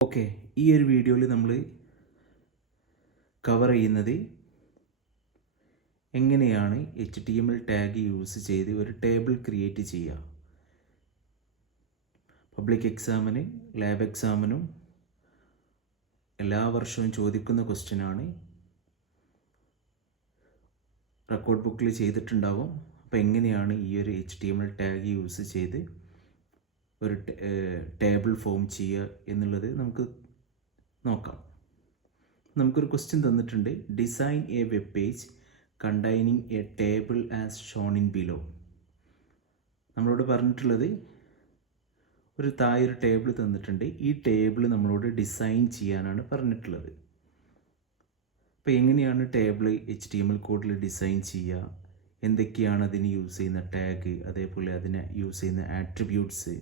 Okay, ഈ ഒരു വീഡിയോയിൽ നമ്മൾ കവർ ചെയ്യുന്നത് എങ്ങനെയാണ് HTML ടാഗ് യൂസ് ചെയ്ത് ഒരു ടേബിൾ ക്രിയേറ്റ് ചെയ്യുക. പബ്ലിക് എക്സാമിന്, ലാബ് എക്സാമിനും എല്ലാ വർഷവും ചോദിക്കുന്ന ക്വസ്റ്റ്യനാണ്. റെക്കോർഡ് ബുക്കിൽ ചെയ്തിട്ടുണ്ടാവും. അപ്പോൾ എങ്ങനെയാണ് ഈ ഒരു HTML ടാഗ് യൂസ് ചെയ്ത് ഒരു ടേബിൾ ഫോം ചെയ്യുക എന്നുള്ളത് നമുക്ക് നോക്കാം. നമുക്കൊരു ക്വസ്റ്റ്യൻ തന്നിട്ടുണ്ട്. Design A web page containing A table as shown in below. നമ്മളോട് പറഞ്ഞിട്ടുള്ളത് ഒരു ടേബിൾ തന്നിട്ടുണ്ട്. ഈ ടേബിൾ നമ്മളോട് ഡിസൈൻ ചെയ്യാനാണ് പറഞ്ഞിട്ടുള്ളത്. അപ്പോൾ എങ്ങനെയാണ് ടേബിൾ HTML കോഡിൽ ഡിസൈൻ ചെയ്യുക, എന്തൊക്കെയാണ് അതിന് യൂസ് ചെയ്യുന്ന ടാഗ്, അതേപോലെ അതിനെ യൂസ് ചെയ്യുന്ന ആട്രിബ്യൂട്ട്സ്,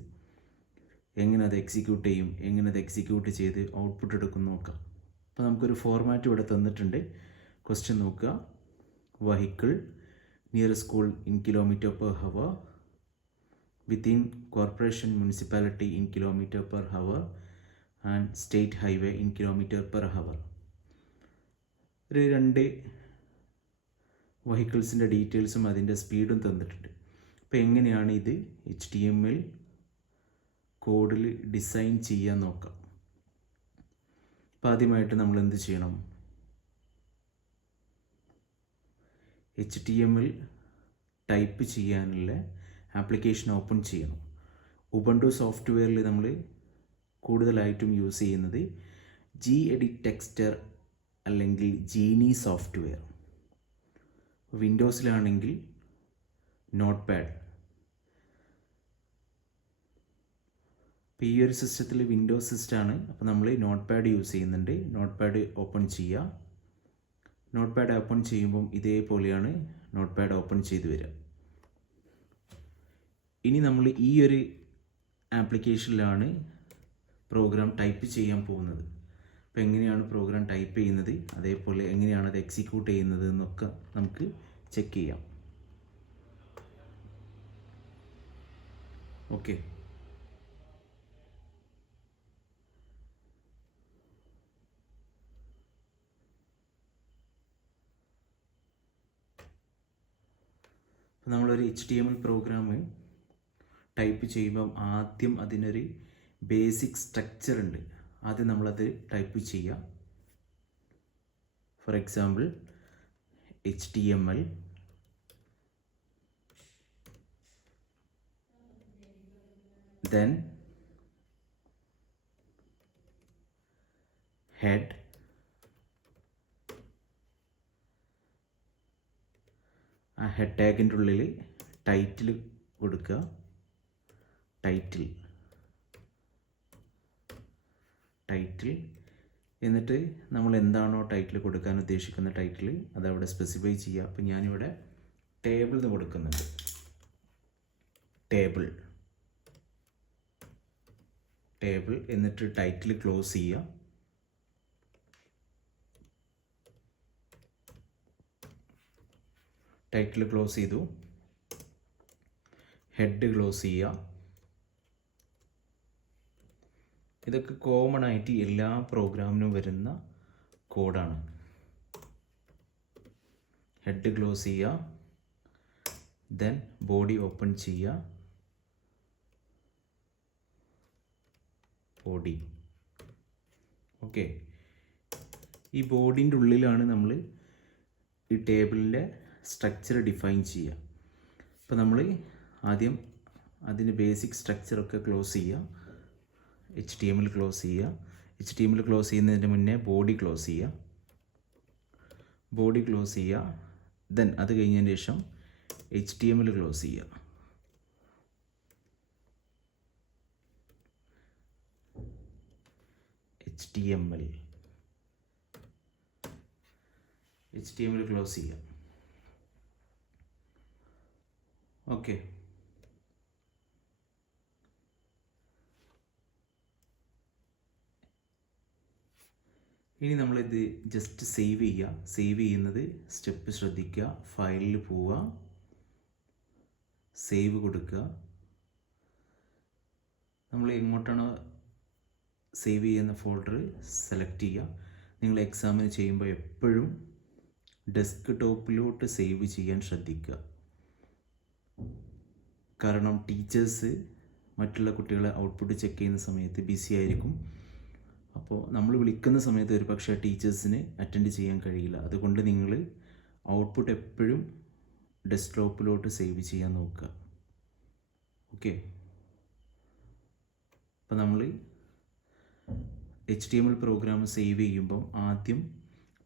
എങ്ങനെ അത് എക്സിക്യൂട്ട് ചെയ്യും, എങ്ങനെ അത് എക്സിക്യൂട്ട് ചെയ്ത് ഔട്ട്പുട്ട് എടുക്കും നോക്കാം. അപ്പോൾ നമുക്കൊരു ഫോർമാറ്റ് ഇവിടെ തന്നിട്ടുണ്ട്. ക്വസ്റ്റ്യൻ നോക്കുക. Vehicle near school in kilometre per hour, within corporation municipality in kilometre per hour and state highway in kilometre per hour. ഒരു 2 വെഹിക്കിൾസിൻ്റെ ഡീറ്റെയിൽസും അതിൻ്റെ സ്പീഡും തന്നിട്ടുണ്ട്. അപ്പോൾ എങ്ങനെയാണ് ഇത് HTML കോഡിൽ ഡിസൈൻ ചെയ്യാൻ നോക്കാം. അപ്പോൾ ആദ്യമായിട്ട് നമ്മൾ എന്ത് ചെയ്യണം? HTML ടൈപ്പ് ചെയ്യാനുള്ള ആപ്ലിക്കേഷൻ ഓപ്പൺ ചെയ്യണം. ഉബുണ്ടു സോഫ്റ്റ്വെയറിൽ നമ്മൾ കൂടുതലായിട്ടും യൂസ് ചെയ്യുന്നത് gedit ടെക്സ്റ്റർ അല്ലെങ്കിൽ ജീനി സോഫ്റ്റ്വെയർ. വിൻഡോസിലാണെങ്കിൽ നോട്ട് പാഡ്. ഇപ്പോൾ ഈ ഒരു സിസ്റ്റത്തിൽ വിൻഡോസ് സിസ്റ്റമാണ്. അപ്പോൾ നമ്മൾ നോട്ട് പാഡ് യൂസ് ചെയ്യുന്നുണ്ട്. നോട്ട് പാഡ് ഓപ്പൺ ചെയ്യുക. നോട്ട് പാഡ് ഓപ്പൺ ചെയ്യുമ്പം ഇതേപോലെയാണ് നോട്ട് പാഡ് ഓപ്പൺ ചെയ്ത് വരിക. ഇനി നമ്മൾ ഈ ഒരു ആപ്ലിക്കേഷനിലാണ് പ്രോഗ്രാം ടൈപ്പ് ചെയ്യാൻ പോകുന്നത്. അപ്പോൾ എങ്ങനെയാണ് പ്രോഗ്രാം ടൈപ്പ് ചെയ്യുന്നത്, അതേപോലെ എങ്ങനെയാണ് അത് എക്സിക്യൂട്ട് ചെയ്യുന്നത് എന്നൊക്കെ നമുക്ക് ചെക്ക് ചെയ്യാം. ഓക്കെ, നമ്മളൊരു HTML പ്രോഗ്രാം ടൈപ്പ് ചെയ്യുമ്പം ആദ്യം അതിനൊരു ബേസിക് സ്ട്രക്ചർ ഉണ്ട്. ആദ്യം നമ്മളത് ടൈപ്പ് ചെയ്യുക. For example HTML then head ആ ഹെഡ് ടാഗിൻ്റെ ഉള്ളിൽ ടൈറ്റിൽ കൊടുക്കുക. ടൈറ്റിൽ എന്നിട്ട് നമ്മൾ എന്താണോ ടൈറ്റിൽ കൊടുക്കാൻ ഉദ്ദേശിക്കുന്ന ടൈറ്റിൽ അതവിടെ സ്പെസിഫൈ ചെയ്യുക. അപ്പോൾ ഞാനിവിടെ ടേബിൾ എന്ന് കൊടുക്കുന്നുണ്ട്. ടേബിൾ എന്നിട്ട് ടൈറ്റിൽ ക്ലോസ് ചെയ്യുക. ടൈറ്റിൽ ക്ലോസ് ചെയ്തു. ഹെഡ് ക്ലോസ് ചെയ്യുക. ഇതൊക്കെ കോമൺ ആയിട്ട് എല്ലാ പ്രോഗ്രാമിനും വരുന്ന കോഡാണ്. ഹെഡ് ക്ലോസ് ചെയ്യുക. ദെൻ ബോഡി ഓപ്പൺ ചെയ്യുക. ബോഡി. ഓക്കെ, ഈ ബോഡീൻ്റെ ഉള്ളിലാണ് നമ്മൾ ഈ ടേബിളിൻ്റെ സ്ട്രക്ചർ ഡിഫൈൻ ചെയ്യുക. അപ്പോൾ നമ്മൾ ആദ്യം അതിന് ബേസിക് സ്ട്രക്ചറൊക്കെ ക്ലോസ് ചെയ്യുക. HTML ക്ലോസ് ചെയ്യുക. HTML ക്ലോസ് ചെയ്യുന്നതിന് മുന്നേ ബോഡി ക്ലോസ് ചെയ്യുക. ദെൻ അത് കഴിഞ്ഞതിന് ശേഷം HTML ക്ലോസ് ചെയ്യുക. HTML ക്ലോസ് ചെയ്യുക. ഓക്കെ, ഇനി നമ്മളിത് ജസ്റ്റ് സേവ് ചെയ്യുക. സേവ് ചെയ്യുന്നത് സ്റ്റെപ്പ് ശ്രദ്ധിക്കുക. ഫയലിൽ പോവുക, സേവ് കൊടുക്കുക. നമ്മൾ എങ്ങോട്ടാണോ സേവ് ചെയ്യുന്ന ഫോൾഡർ സെലക്ട് ചെയ്യുക. നിങ്ങൾ എക്സാമിന് ചെയ്യുമ്പോൾ എപ്പോഴും ഡെസ്ക് ടോപ്പിലോട്ട് സേവ് ചെയ്യാൻ ശ്രദ്ധിക്കുക. കാരണം ടീച്ചേഴ്സ് മറ്റുള്ള കുട്ടികളെ ഔട്ട്പുട്ട് ചെക്ക് ചെയ്യുന്ന സമയത്ത് ബിസി ആയിരിക്കും. അപ്പോൾ നമ്മൾ വിളിക്കുന്ന സമയത്ത് ഒരു പക്ഷേ ടീച്ചേഴ്സിന് അറ്റൻഡ് ചെയ്യാൻ കഴിയില്ല. അതുകൊണ്ട് നിങ്ങൾ ഔട്ട്പുട്ട് എപ്പോഴും ഡെസ്ക്ടോപ്പിലോട്ട് സേവ് ചെയ്യാൻ നോക്കുക. ഓക്കെ, അപ്പോൾ നമ്മൾ HTML പ്രോഗ്രാം സേവ് ചെയ്യുമ്പം ആദ്യം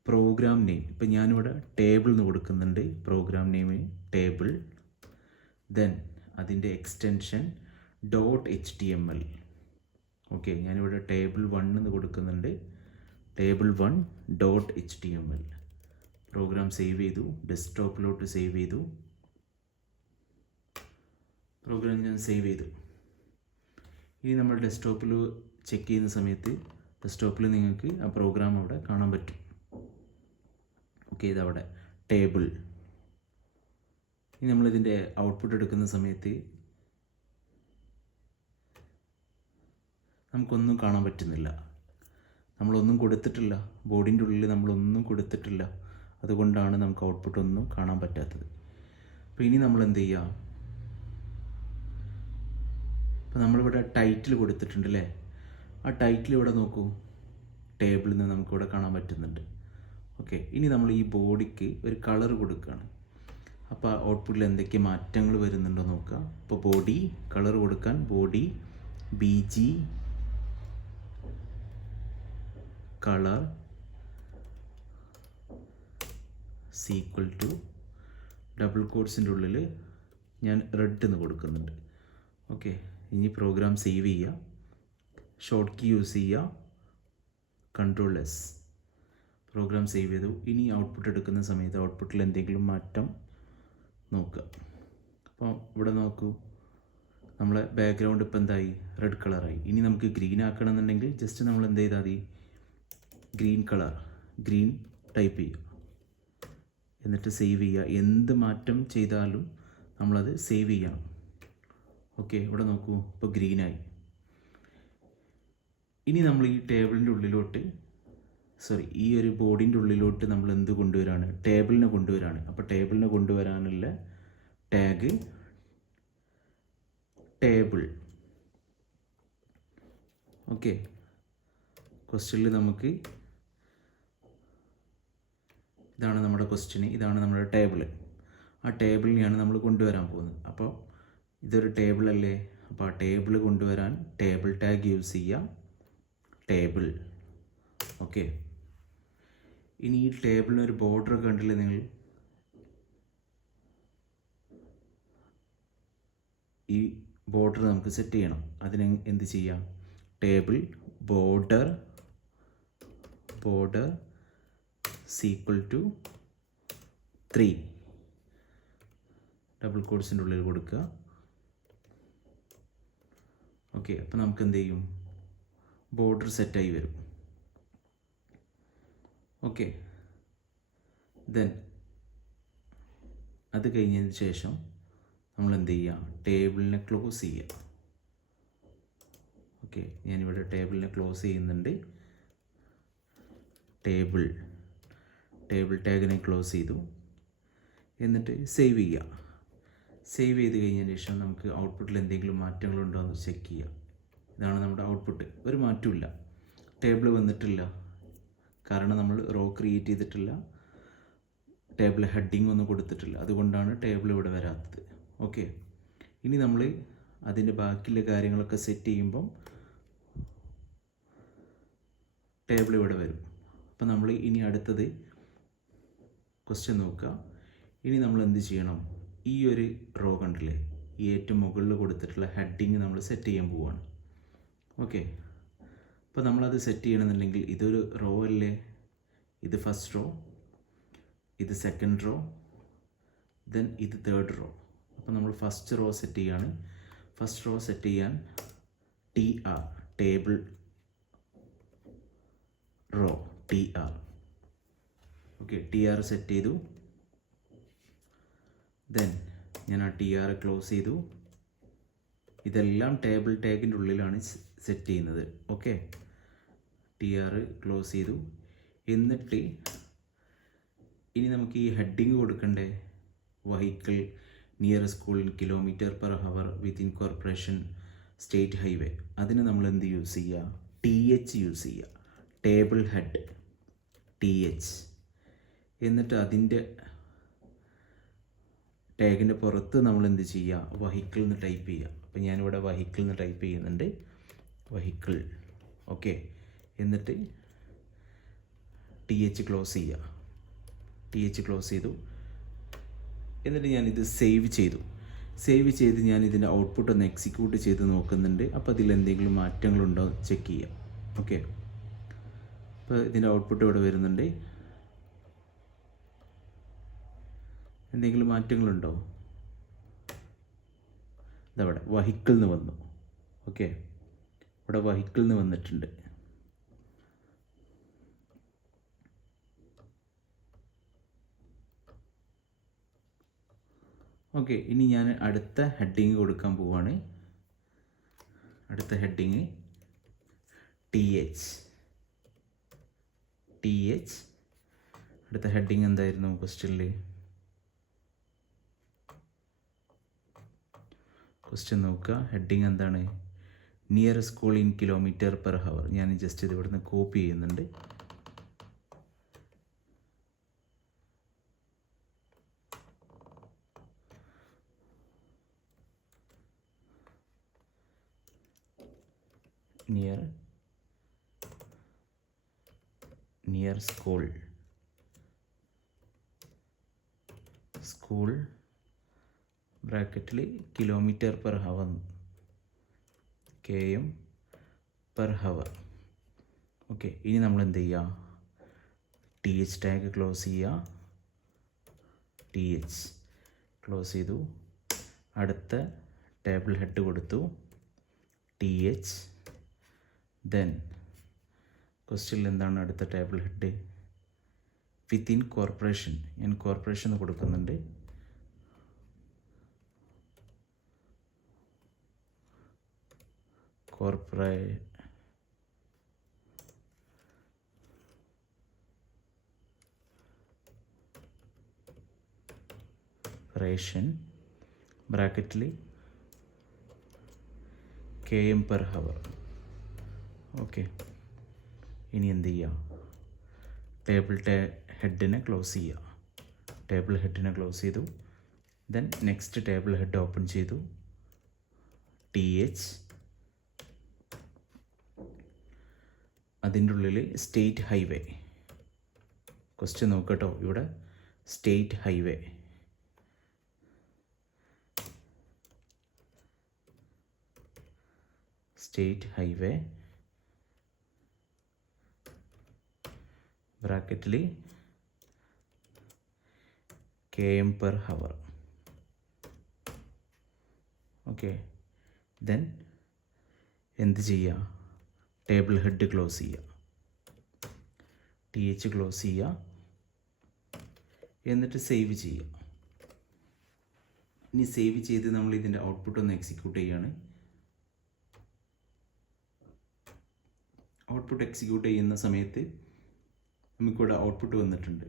പ്രോഗ്രാം നെയിം, ഇപ്പം ഞാനിവിടെ ടേബിൾ എന്ന് കൊടുക്കുന്നുണ്ട്. പ്രോഗ്രാം നെയിം ടേബിൾ, ദെൻ അതിൻ്റെ എക്സ്റ്റൻഷൻ .html. ഓക്കെ, ഞാനിവിടെ ടേബിൾ 1 എന്ന് കൊടുക്കുന്നുണ്ട്. Table 1 .html. പ്രോഗ്രാം സേവ് ചെയ്തു, ഡെസ്ക്ടോപ്പിലോട്ട് സേവ് ചെയ്തു. പ്രോഗ്രാം ഞാൻ സേവ് ചെയ്തു. ഇനി നമ്മൾ ഡെസ്ക്ടോപ്പിൽ ചെക്ക് ചെയ്യുന്ന സമയത്ത് ഡെസ്ക്ടോപ്പിൽ നിങ്ങൾക്ക് ആ പ്രോഗ്രാം അവിടെ കാണാൻ പറ്റും. ഓക്കെ, ഇതവിടെ ടേബിൾ. ഇനി നമ്മളിതിൻ്റെ ഔട്ട്പുട്ട് എടുക്കുന്ന സമയത്ത് നമുക്കൊന്നും കാണാൻ പറ്റുന്നില്ല. നമ്മളൊന്നും കൊടുത്തിട്ടില്ല, ബോർഡിൻ്റെ ഉള്ളിൽ നമ്മളൊന്നും കൊടുത്തിട്ടില്ല. അതുകൊണ്ടാണ് നമുക്ക് ഔട്ട്പുട്ട് ഒന്നും കാണാൻ പറ്റാത്തത്. അപ്പോൾ ഇനി നമ്മൾ എന്ത് ചെയ്യുക, അപ്പോൾ നമ്മളിവിടെ ടൈറ്റിൽ കൊടുത്തിട്ടുണ്ട് അല്ലേ. ആ ടൈറ്റിൽ ഇവിടെ നോക്കൂ, ടേബിളിൽ നിന്ന് നമുക്കിവിടെ കാണാൻ പറ്റുന്നുണ്ട്. ഓക്കെ, ഇനി നമ്മൾ ഈ ബോഡിക്ക് ഒരു കളർ കൊടുക്കുകയാണ്. അപ്പോൾ ഔട്ട്പുട്ടിൽ എന്തൊക്കെ മാറ്റങ്ങൾ വരുന്നുണ്ടോ നോക്കുക. ഇപ്പോൾ ബോഡി കളർ കൊടുക്കാൻ body BG colour equal to double കോട്ട്സിൻ്റെ ഉള്ളിൽ ഞാൻ റെഡ് എന്ന് കൊടുക്കുന്നുണ്ട്. ഓക്കെ, ഇനി പ്രോഗ്രാം സേവ് ചെയ്യുക, ഷോർട്ട് കീ യൂസ് ചെയ്യുക, Ctrl+S. പ്രോഗ്രാം സേവ് ചെയ്തു. ഇനി ഔട്ട്പുട്ട് എടുക്കുന്ന സമയത്ത് ഔട്ട്പുട്ടിൽ എന്തെങ്കിലും മാറ്റം നോക്കുക. അപ്പോൾ ഇവിടെ നോക്കൂ, നമ്മളെ ബാക്ക്ഗ്രൗണ്ട് ഇപ്പോൾ എന്തായി, റെഡ് കളറായി. ഇനി നമുക്ക് ഗ്രീൻ ആക്കണം എന്നുണ്ടെങ്കിൽ ജസ്റ്റ് നമ്മൾ എന്ത് ചെയ്താൽ മതി, ഗ്രീൻ കളർ, ഗ്രീൻ ടൈപ്പ് ചെയ്യുക, എന്നിട്ട് സേവ് ചെയ്യുക. എന്ത് മാറ്റം ചെയ്താലും നമ്മളത് സേവ് ചെയ്യണം. ഓക്കെ, ഇവിടെ നോക്കൂ, ഇപ്പോൾ ഗ്രീനായി. ഇനി നമ്മൾ ഈ ടേബിളിൻ്റെ ഉള്ളിലോട്ട്, ഈ ഒരു ബോർഡിൻ്റെ ഉള്ളിലോട്ട് നമ്മൾ എന്ത് കൊണ്ടുവരാണ്, ടേബിളിനെ കൊണ്ടുവരാണ്. അപ്പോൾ ടേബിളിനെ കൊണ്ടുവരാനുള്ള ടാഗ് ടേബിൾ. ഓക്കെ, ക്വസ്റ്റ്യനിൽ നമുക്ക് ഇതാണ് നമ്മുടെ ക്വസ്റ്റ്യൻ, ഇതാണ് നമ്മുടെ ടേബിൾ. ആ ടേബിളിനെയാണ് നമ്മൾ കൊണ്ടുവരാൻ പോകുന്നത്. അപ്പോൾ ഇതൊരു ടേബിൾ അല്ലേ, അപ്പോൾ ആ ടേബിൾ കൊണ്ടുവരാൻ ടേബിൾ ടാഗ് യൂസ് ചെയ്യുക, ടേബിൾ. ഓക്കെ, ഇനി ഈ ടേബിളിനൊരു ബോർഡർ കണ്ടില്ലേ നിങ്ങൾ, ഈ ബോർഡർ നമുക്ക് സെറ്റ് ചെയ്യണം. അതിന് എന്ത് ചെയ്യാം, table border equal to 3 double കോട്ട്സിൻ്റെ ഉള്ളിൽ കൊടുക്കുക. ഓക്കെ, അപ്പോൾ നമുക്ക് എന്ത് ചെയ്യും, ബോർഡർ സെറ്റായി വരും. ഓക്കെ, ദെൻ അത് കഴിഞ്ഞതിന് ശേഷം നമ്മൾ എന്ത് ചെയ്യുക, ടേബിളിനെ ക്ലോസ് ചെയ്യുക. ഓക്കെ, ഞാനിവിടെ ടേബിളിനെ ക്ലോസ് ചെയ്യുന്നുണ്ട്. ടേബിൾ ടാഗിനെ ക്ലോസ് ചെയ്തു. എന്നിട്ട് സേവ് ചെയ്യുക. സേവ് ചെയ്ത് കഴിഞ്ഞതിന് ശേഷം നമുക്ക് ഔട്ട്പുട്ടിൽ എന്തെങ്കിലും മാറ്റങ്ങളുണ്ടോ എന്ന് ചെക്ക് ചെയ്യുക. ഇതാണ് നമ്മുടെ ഔട്ട്പുട്ട്. ഒരു മാറ്റമില്ല, ടേബിൾ വന്നിട്ടില്ല. കാരണം നമ്മൾ റോ ക്രിയേറ്റ് ചെയ്തിട്ടില്ല, ടേബിൾ ഹെഡിങ് ഒന്നും കൊടുത്തിട്ടില്ല. അതുകൊണ്ടാണ് ടേബിൾ ഇവിടെ വരാത്തത്. ഓക്കെ, ഇനി നമ്മൾ അതിൻ്റെ ബാക്കിയുള്ള കാര്യങ്ങളൊക്കെ സെറ്റ് ചെയ്യുമ്പം ടേബിൾ ഇവിടെ വരും. അപ്പം നമ്മൾ ഇനി അടുത്തത് ക്വസ്റ്റ്യൻ നോക്കുക. ഇനി നമ്മൾ എന്ത് ചെയ്യണം, ഈ ഒരു റോ കണ്ടില്ലേ, ഈ ഏറ്റവും മുകളിൽ കൊടുത്തിട്ടുള്ള ഹെഡിങ് നമ്മൾ സെറ്റ് ചെയ്യാൻ പോവുകയാണ്. ഓക്കെ, അപ്പോൾ നമ്മളത് സെറ്റ് ചെയ്യണമെന്നുണ്ടെങ്കിൽ ഇതൊരു റോ അല്ലേ, ഇത് ഫസ്റ്റ് റോ, ഇത് സെക്കൻഡ് റോ, ദെൻ ഇത് തേർഡ് റോ. അപ്പോൾ നമ്മൾ ഫസ്റ്റ് റോ സെറ്റ് ചെയ്യാണ്. ഫസ്റ്റ് റോ സെറ്റ് ചെയ്യാൻ TR table row TR. Okay, TR set ചെയ്തു. ദെൻ ഞാൻ ആ TR ക്ലോസ് ചെയ്തു. ഇതെല്ലാം ടേബിൾ ടാഗിൻ്റെ ഉള്ളിലാണ് സെറ്റ് ചെയ്യുന്നത്. ഓക്കെ, TR ക്ലോസ് ചെയ്തു. എന്നിട്ട് ഇനി നമുക്ക് ഈ ഹെഡിങ് കൊടുക്കണ്ടേ, vehicle near school in km/h within corporation state highway. അതിന് നമ്മൾ എന്ത് യൂസ് ചെയ്യുക, TH യൂസ് ചെയ്യുക, ടേബിൾ ഹെഡ് TH. എന്നിട്ട് അതിൻ്റെ ടാഗിൻ്റെ പുറത്ത് നമ്മൾ എന്ത് ചെയ്യുക, വെഹിക്കിൾ എന്ന് ടൈപ്പ് ചെയ്യുക. അപ്പോൾ ഞാനിവിടെ വെഹിക്കിൾ എന്ന് ടൈപ്പ് ചെയ്യുന്നുണ്ട്, വെഹിക്കിൾ. ഓക്കെ. എന്നിട്ട് TH ക്ലോസ് ചെയ്യുക, TH ക്ലോസ് ചെയ്തു. എന്നിട്ട് ഞാനിത് സേവ് ചെയ്തു. സേവ് ചെയ്ത് ഞാൻ ഇതിൻ്റെ ഔട്ട്പുട്ട് ഒന്ന് എക്സിക്യൂട്ട് ചെയ്ത് നോക്കുന്നുണ്ട്. അപ്പോൾ അതിൽ എന്തെങ്കിലും മാറ്റങ്ങളുണ്ടോ ചെക്ക് ചെയ്യാം. ഓക്കെ. അപ്പോൾ ഇതിൻ്റെ ഔട്ട്പുട്ട് ഇവിടെ വരുന്നുണ്ട്. എന്തെങ്കിലും മാറ്റങ്ങളുണ്ടോ? ഇതവിടെ വെഹിക്കിൾ എന്ന് വന്നു. ഓക്കെ, ഇവിടെ വെഹിക്കിൾ എന്ന് വന്നിട്ടുണ്ട്. ഓക്കെ, ഇനി ഞാൻ അടുത്ത ഹെഡിങ് കൊടുക്കാൻ പോവുകയാണ്. അടുത്ത ഹെഡിങ് TH. അടുത്ത ഹെഡിങ് എന്തായിരുന്നു ക്വസ്റ്റ്യനിൽ? ക്വസ്റ്റ്യൻ നോക്കുക, ഹെഡിങ് എന്താണ്? Near school in km/h. ഞാൻ ജസ്റ്റ് ഇത് ഇവിടുന്ന് കോപ്പി ചെയ്യുന്നുണ്ട്. നിയർ സ്കൂൾ ബ്രാക്കറ്റിൽ km/h, km/h. ഓക്കെ, ഇനി നമ്മൾ എന്ത് ചെയ്യുക, TH ടാഗ് ക്ലോസ് ചെയ്യുക, TH ക്ലോസ് ചെയ്തു. അടുത്ത ടേബിൾ ഹെഡ് കൊടുത്തു, TH. ദെൻ ക്വസ്റ്റ്യനിൽ എന്താണ് അടുത്ത ടേബിൾ ഹെഡ്? Within corporation. ഞാൻ കോർപ്പറേഷൻ കൊടുക്കുന്നുണ്ട്. കോർപ്പറേഷൻ ബ്രാക്കറ്റിൽ km/h. ഓക്കെ, ഇനി എന്ത് ചെയ്യുക, ടേബിൾ ഹെഡിനെ ക്ലോസ് ചെയ്യുക. ടേബിൾ ഹെഡിനെ ക്ലോസ് ചെയ്തു. Then next table head open ചെയ്തു, TH. അതിൻ്റെ ഉള്ളിൽ സ്റ്റേറ്റ് ഹൈവേ. ക്വസ്റ്റ്യൻ നോക്കട്ടോ, ഇവിടെ സ്റ്റേറ്റ് ഹൈവേ. ബ്രാക്കറ്റിൽ km/h. ഓക്കെ, ദെൻ എന്ത് ചെയ്യുക, ടേബിൾ ഹെഡ് ക്ലോസ് ചെയ്യുക, TH ക്ലോസ് ചെയ്യുക. എന്നിട്ട് സേവ് ചെയ്യുക. ഇനി സേവ് ചെയ്ത് നമ്മൾ ഇതിൻ്റെ ഔട്ട്പുട്ട് ഒന്ന് എക്സിക്യൂട്ട് ചെയ്യുകയാണ്. ഔട്ട്പുട്ട് എക്സിക്യൂട്ട് ചെയ്യുന്ന സമയത്ത് നമുക്കിവിടെ ഔട്ട്പുട്ട് വന്നിട്ടുണ്ട്,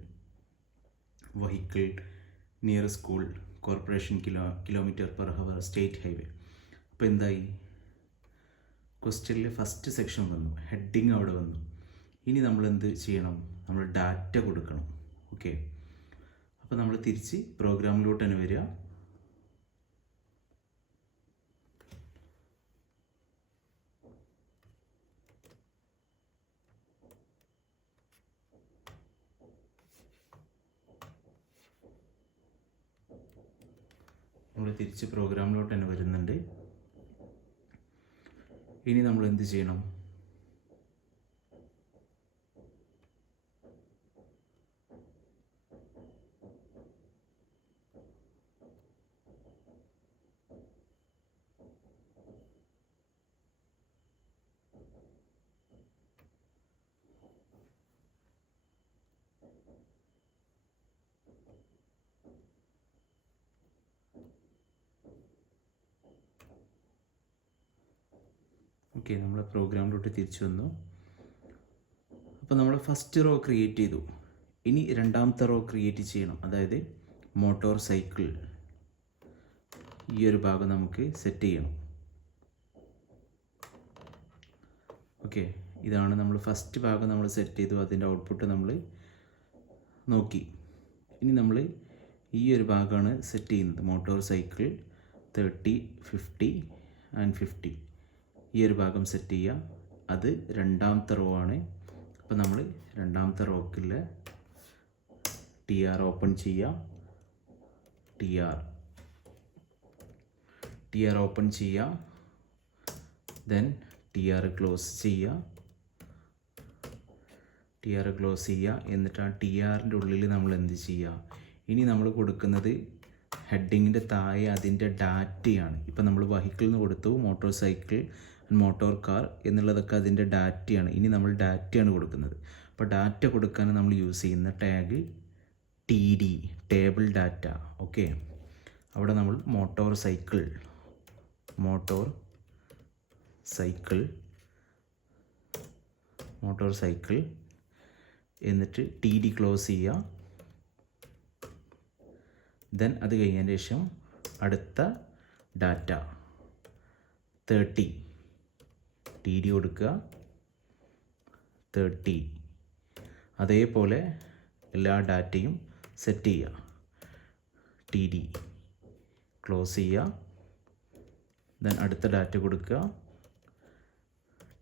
vehicle near school corporation km/h state highway. അപ്പോൾ എന്തായി, ക്വസ്റ്റ്യനിൽ ഫസ്റ്റ് സെക്ഷൻ വന്നു, ഹെഡിങ് അവിടെ വന്നു. ഇനി നമ്മൾ എന്ത് ചെയ്യണം, നമ്മൾ ഡാറ്റ കൊടുക്കണം. ഓക്കെ, അപ്പോൾ നമ്മൾ തിരിച്ച് പ്രോഗ്രാമിലോട്ട് തന്നെ വരിക. നമ്മൾ തിരിച്ച് പ്രോഗ്രാമിലോട്ട് തന്നെ വരുന്നുണ്ട്. ഇനി നമ്മൾ എന്ത് ചെയ്യണം, ഓക്കെ, നമ്മൾ പ്രോഗ്രാമിലോട്ട് തിരിച്ചു വന്നു. അപ്പോൾ നമ്മൾ ഫസ്റ്റ് റോ ക്രിയേറ്റ് ചെയ്തു. ഇനി രണ്ടാമത്തെ റോ ക്രിയേറ്റ് ചെയ്യണം. അതായത് മോട്ടോർ സൈക്കിൾ ഈ ഒരു ഭാഗം നമുക്ക് സെറ്റ് ചെയ്യണം. ഓക്കെ, ഇതാണ് നമ്മൾ ഫസ്റ്റ് ഭാഗം നമ്മൾ സെറ്റ് ചെയ്തു. അതിൻ്റെ ഔട്ട്പുട്ട് നമ്മൾ നോക്കി. ഇനി നമ്മൾ ഈ ഒരു ഭാഗമാണ് സെറ്റ് ചെയ്യുന്നത്. മോട്ടോർ സൈക്കിൾ 30, 50 ആൻഡ് 50 ഈ ഒരു ഭാഗം സെറ്റ് ചെയ്യുക. അത് രണ്ടാമത്തെ റോ ആണ്. അപ്പോൾ നമ്മൾ രണ്ടാമത്തെ റോക്കിൽ TR ഓപ്പൺ ചെയ്യുക. TR ഓപ്പൺ ചെയ്യുക. ദെൻ TR ക്ലോസ് ചെയ്യുക. എന്നിട്ട് ആ TRൻ്റെ ഉള്ളിൽ നമ്മൾ എന്ത് ചെയ്യുക? ഇനി നമ്മൾ കൊടുക്കുന്നത് ഹെഡിങ്ങിൻ്റെ താഴെ അതിൻ്റെ ഡാറ്റയാണ്. ഇപ്പം നമ്മൾ വെഹിക്കിൾ എന്ന് കൊടുത്തു, മോട്ടോർ സൈക്കിൾ, മോട്ടോർ കാർ എന്നുള്ളതൊക്കെ അതിൻ്റെ ഡാറ്റയാണ്. ഇനി നമ്മൾ ഡാറ്റയാണ് കൊടുക്കുന്നത്. അപ്പോൾ ഡാറ്റ കൊടുക്കാൻ നമ്മൾ യൂസ് ചെയ്യുന്ന tag TD, table data. Okay, അവിടെ നമ്മൾ മോട്ടോർ സൈക്കിൾ എന്നിട്ട് TD ക്ലോസ് ചെയ്യുക. ദെൻ അത് കഴിഞ്ഞതിന് ശേഷം അടുത്ത ഡാറ്റ 30 TD കൊടുക്കുക. 30 അതേപോലെ എല്ലാ ഡാറ്റയും സെറ്റ് ചെയ്യുക. TD ക്ലോസ് ചെയ്യുക. ദെൻ അടുത്ത ഡാറ്റ കൊടുക്കുക.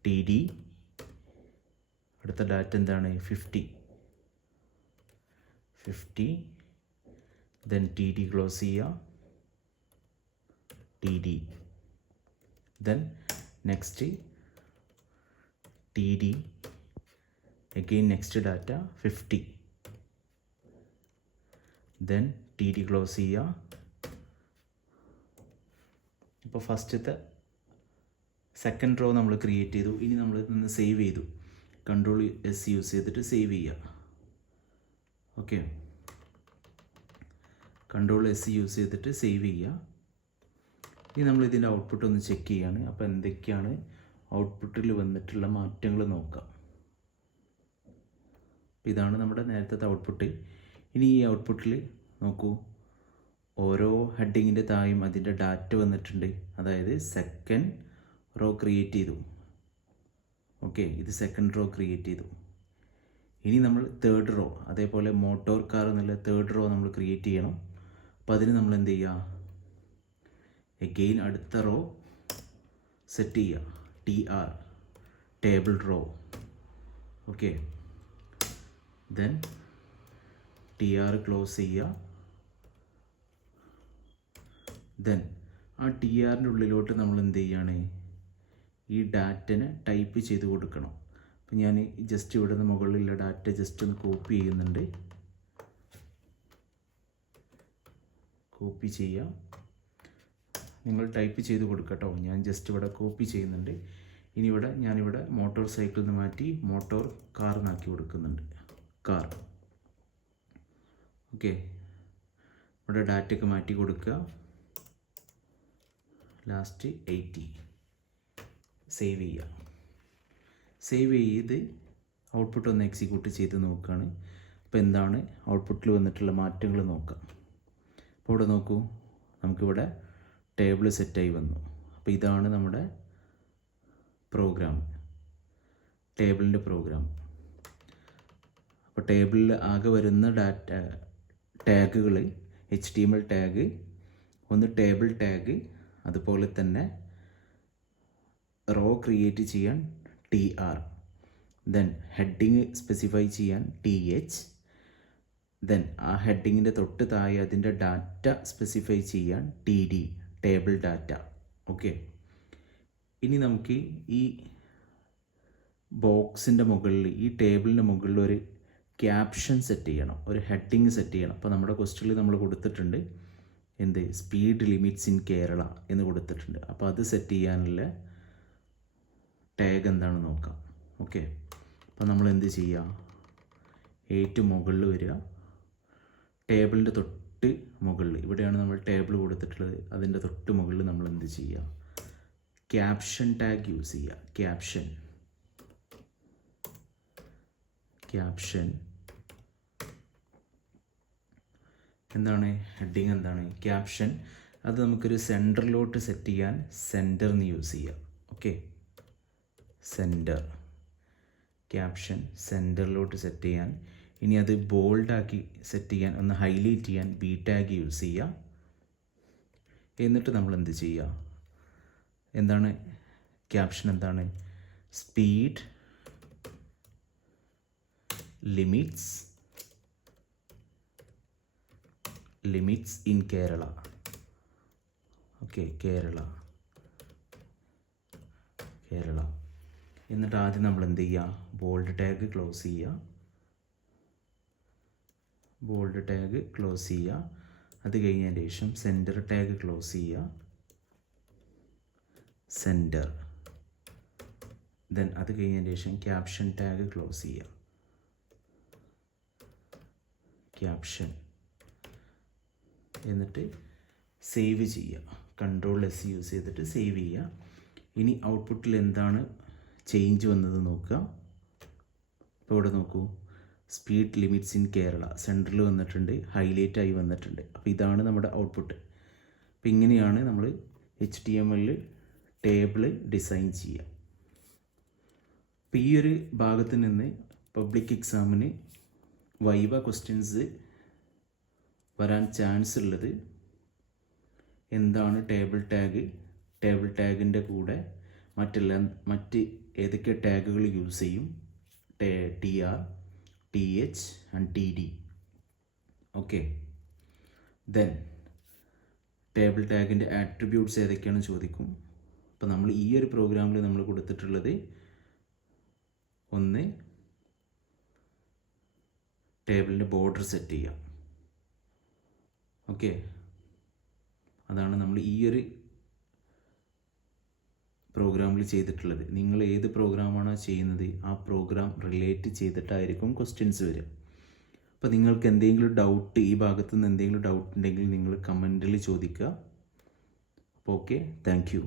TD അടുത്ത ഡാറ്റ എന്താണ്? 50. ദെൻ TD ക്ലോസ് ചെയ്യുക. TD then next TD again next data 50. Then TD close ചെയ്യുക. ഇപ്പോൾ ഫസ്റ്റത്തെ സെക്കൻഡ് റോ നമ്മൾ ക്രിയേറ്റ് ചെയ്തു. ഇനി നമ്മൾ നിന്ന് സേവ് ചെയ്തു. Ctrl+S യൂസ് ചെയ്തിട്ട് സേവ് ചെയ്യുക. ഓക്കെ, Ctrl+S യൂസ് ചെയ്തിട്ട് സേവ് ചെയ്യുക. ഇനി നമ്മൾ ഇതിൻ്റെ ഔട്ട്പുട്ട് ഒന്ന് ചെക്ക് ചെയ്യാണ്. അപ്പോൾ എന്തൊക്കെയാണ് ഔട്ട്പുട്ടിൽ വന്നിട്ടുള്ള മാറ്റങ്ങൾ നോക്കാം. ഇതാണ് നമ്മുടെ നേരത്തെ ഔട്ട്പുട്ട്. ഇനി ഈ ഔട്ട്പുട്ടിൽ നോക്കൂ, ഓരോ ഹെഡിങ്ങിൻ്റെ താഴെയും അതിൻ്റെ ഡാറ്റ വന്നിട്ടുണ്ട്. അതായത് സെക്കൻഡ് റോ ക്രിയേറ്റ് ചെയ്തു. ഓക്കെ, ഇത് സെക്കൻഡ് റോ ക്രിയേറ്റ് ചെയ്തു. ഇനി നമ്മൾ തേർഡ് റോ, അതേപോലെ മോട്ടോർ കാർ എന്നുള്ള തേർഡ് റോ നമ്മൾ ക്രിയേറ്റ് ചെയ്യണം. അപ്പോൾ അതിന് നമ്മൾ എന്ത് ചെയ്യുക? എഗെയിൻ അടുത്ത റോ സെറ്റ് ചെയ്യുക. TR table row. Okay, then TR close ചെയ്യുക. ദെൻ ആ TRൻ്റെ ഉള്ളിലോട്ട് നമ്മൾ എന്ത് ചെയ്യുകയാണ്? ഈ ഡാറ്റനെ ടൈപ്പ് ചെയ്ത് കൊടുക്കണം. അപ്പം ഞാൻ ജസ്റ്റ് ഇവിടെ നിന്ന് മുകളിലുള്ള ഡാറ്റ ജസ്റ്റ് ഒന്ന് കോപ്പി ചെയ്യുന്നുണ്ട്. കോപ്പി ചെയ്യുക. നിങ്ങൾ ടൈപ്പ് ചെയ്ത് കൊടുക്കട്ടോ. ഞാൻ ജസ്റ്റ് ഇവിടെ കോപ്പി ചെയ്യുന്നുണ്ട്. ഇനി ഞാനിവിടെ മോട്ടോർ സൈക്കിളിൽ നിന്ന് മാറ്റി മോട്ടോർ കാർ എന്നാക്കി കൊടുക്കുന്നുണ്ട്. കാർ. ഓക്കെ, ഇവിടെ ഡാറ്റയൊക്കെ മാറ്റി കൊടുക്കുക. ലാസ്റ്റ് 80 സേവ് ചെയ്യുക. സേവ് ചെയ്ത് ഔട്ട്പുട്ട് ഒന്ന് എക്സിക്യൂട്ട് ചെയ്ത് നോക്കുകയാണ്. അപ്പോൾ എന്താണ് ഔട്ട്പുട്ടിൽ വന്നിട്ടുള്ള മാറ്റങ്ങൾ നോക്കാം. അപ്പോൾ ഇവിടെ നോക്കൂ, നമുക്കിവിടെ ടേബിൾ സെറ്റായി വന്നു. അപ്പോൾ ഇതാണ് നമ്മുടെ പ്രോഗ്രാം, ടേബിളിൻ്റെ പ്രോഗ്രാം. അപ്പോൾ ടേബിളിൽ ആകെ വരുന്ന ടാഗുകൾ HTML ടാഗ്, ഒന്ന് ടേബിൾ ടാഗ്, അതുപോലെ തന്നെ റോ ക്രിയേറ്റ് ചെയ്യാൻ TR, ദെൻ ഹെഡിങ് സ്പെസിഫൈ ചെയ്യാൻ TH, ദെൻ ആ ഹെഡിങ്ങിൻ്റെ തൊട്ട് താഴെ അതിൻ്റെ ഡാറ്റ സ്പെസിഫൈ ചെയ്യാൻ TD ടേബിൾ ഡാറ്റ. ഓക്കെ, ഇനി നമുക്ക് ഈ ബോക്സിൻ്റെ മുകളിൽ, ഈ ടേബിളിൻ്റെ മുകളിൽ ഒരു ക്യാപ്ഷൻ സെറ്റ് ചെയ്യണം, ഒരു ഹെഡിങ് സെറ്റ് ചെയ്യണം. അപ്പോൾ നമ്മുടെ ക്വസ്റ്റ്യനിൽ നമ്മൾ കൊടുത്തിട്ടുണ്ട് എന്ത്, സ്പീഡ് ലിമിറ്റ്സ് ഇൻ കേരള എന്ന് കൊടുത്തിട്ടുണ്ട്. അപ്പോൾ അത് സെറ്റ് ചെയ്യാനുള്ള ടാഗ് എന്താണെന്ന് നോക്കാം. ഓക്കെ, അപ്പോൾ നമ്മൾ എന്ത് ചെയ്യുക? ഏറ്റവും മുകളിൽ വരിക, ടേബിളിൻ്റെ തൊട്ട് മുകളിൽ, ഇവിടെയാണ് നമ്മൾ ടേബിൾ കൊടുത്തിട്ടുള്ളത്, അതിൻ്റെ തൊട്ട് മുകളിൽ നമ്മൾ എന്ത് ചെയ്യുക? ക്യാപ്ഷൻ ടാഗ് യൂസ് ചെയ്യുക. ക്യാപ്ഷൻ ക്യാപ്ഷൻ എന്താണ്, ഹെഡിങ് എന്താണ്, ക്യാപ്ഷൻ അത് നമുക്കൊരു സെൻറ്ററിലോട്ട് സെറ്റ് ചെയ്യാൻ സെൻറ്ററിന് യൂസ് ചെയ്യാം. ഓക്കെ, സെൻറ്റർ, ക്യാപ്ഷൻ സെൻറ്ററിലോട്ട് സെറ്റ് ചെയ്യാൻ. ഇനി അത് ബോൾഡാക്കി സെറ്റ് ചെയ്യാൻ, ഒന്ന് ഹൈലൈറ്റ് ചെയ്യാൻ ബി ടാഗ് യൂസ് ചെയ്യുക. എന്നിട്ട് നമ്മൾ എന്ത് ചെയ്യുക, എന്താണ് ക്യാപ്ഷൻ, എന്താണ് speed limits in Kerala. Okay, Kerala. എന്നിട്ട് ആദ്യം നമ്മൾ എന്ത് ചെയ്യുക, ബോൾഡ് ടാഗ് ക്ലോസ് ചെയ്യുക. അത് കഴിഞ്ഞതിന് ശേഷം സെൻറ്റർ ടാഗ് ക്ലോസ് ചെയ്യുക, സെൻറ്റർ. ദെൻ അത് കഴിഞ്ഞതിന് ശേഷം ക്യാപ്ഷൻ ടാഗ് ക്ലോസ് ചെയ്യുക, ക്യാപ്ഷൻ. എന്നിട്ട് സേവ് ചെയ്യുക, Ctrl+S യൂസ് ചെയ്തിട്ട് സേവ് ചെയ്യുക. ഇനി ഔട്ട്പുട്ടിൽ എന്താണ് ചേഞ്ച് വന്നത് നോക്കുക. ഇപ്പോൾ ഇവിടെ നോക്കൂ, സ്പീഡ് ലിമിറ്റ്സ് ഇൻ കേരള സെൻറ്ററിൽ വന്നിട്ടുണ്ട്, ഹൈലൈറ്റ് ആയി വന്നിട്ടുണ്ട്. അപ്പോൾ ഇതാണ് നമ്മുടെ ഔട്ട്പുട്ട്. അപ്പോൾ ഇങ്ങനെയാണ് നമ്മൾ HTML ടേബിൾ ഡിസൈൻ ചെയ്യുക. അപ്പോൾ ഈ ഒരു ഭാഗത്ത് നിന്ന് പബ്ലിക് എക്സാമിന് വൈവ ക്വസ്റ്റ്യൻസ് വരാൻ ചാൻസ് ഉള്ളത് എന്താണ് ടേബിൾ ടാഗിൻ്റെ കൂടെ മറ്റ് ഏതൊക്കെ ടാഗുകൾ യൂസ് ചെയ്യും, TR, TH and TD. Okay, then table ടാഗിൻ്റെ ആട്രിബ്യൂട്ട്സ് ഏതൊക്കെയാണെന്ന് ചോദിക്കും. അപ്പോൾ നമ്മൾ ഈ ഒരു പ്രോഗ്രാമിൽ നമ്മൾ കൊടുത്തിട്ടുള്ളത് ഒന്ന് ടേബിളിൻ്റെ ബോർഡർ സെറ്റ് ചെയ്യാം. ഓക്കെ, അതാണ് നമ്മൾ ഈ ഒരു പ്രോഗ്രാമിൽ ചെയ്തിട്ടുള്ളത്. നിങ്ങൾ ഏത് പ്രോഗ്രാമാണോ ചെയ്യുന്നത് ആ പ്രോഗ്രാം റിലേറ്റ് ചെയ്തിട്ടായിരിക്കും ക്വസ്റ്റ്യൻസ് വരിക. അപ്പോൾ നിങ്ങൾക്ക് എന്തെങ്കിലും ഡൗട്ട്, ഈ ഭാഗത്തു നിന്ന് എന്തെങ്കിലും ഡൗട്ട് ഉണ്ടെങ്കിൽ നിങ്ങൾ കമൻറ്റിൽ ചോദിക്കുക. അപ്പോൾ ഓക്കെ, താങ്ക് യു.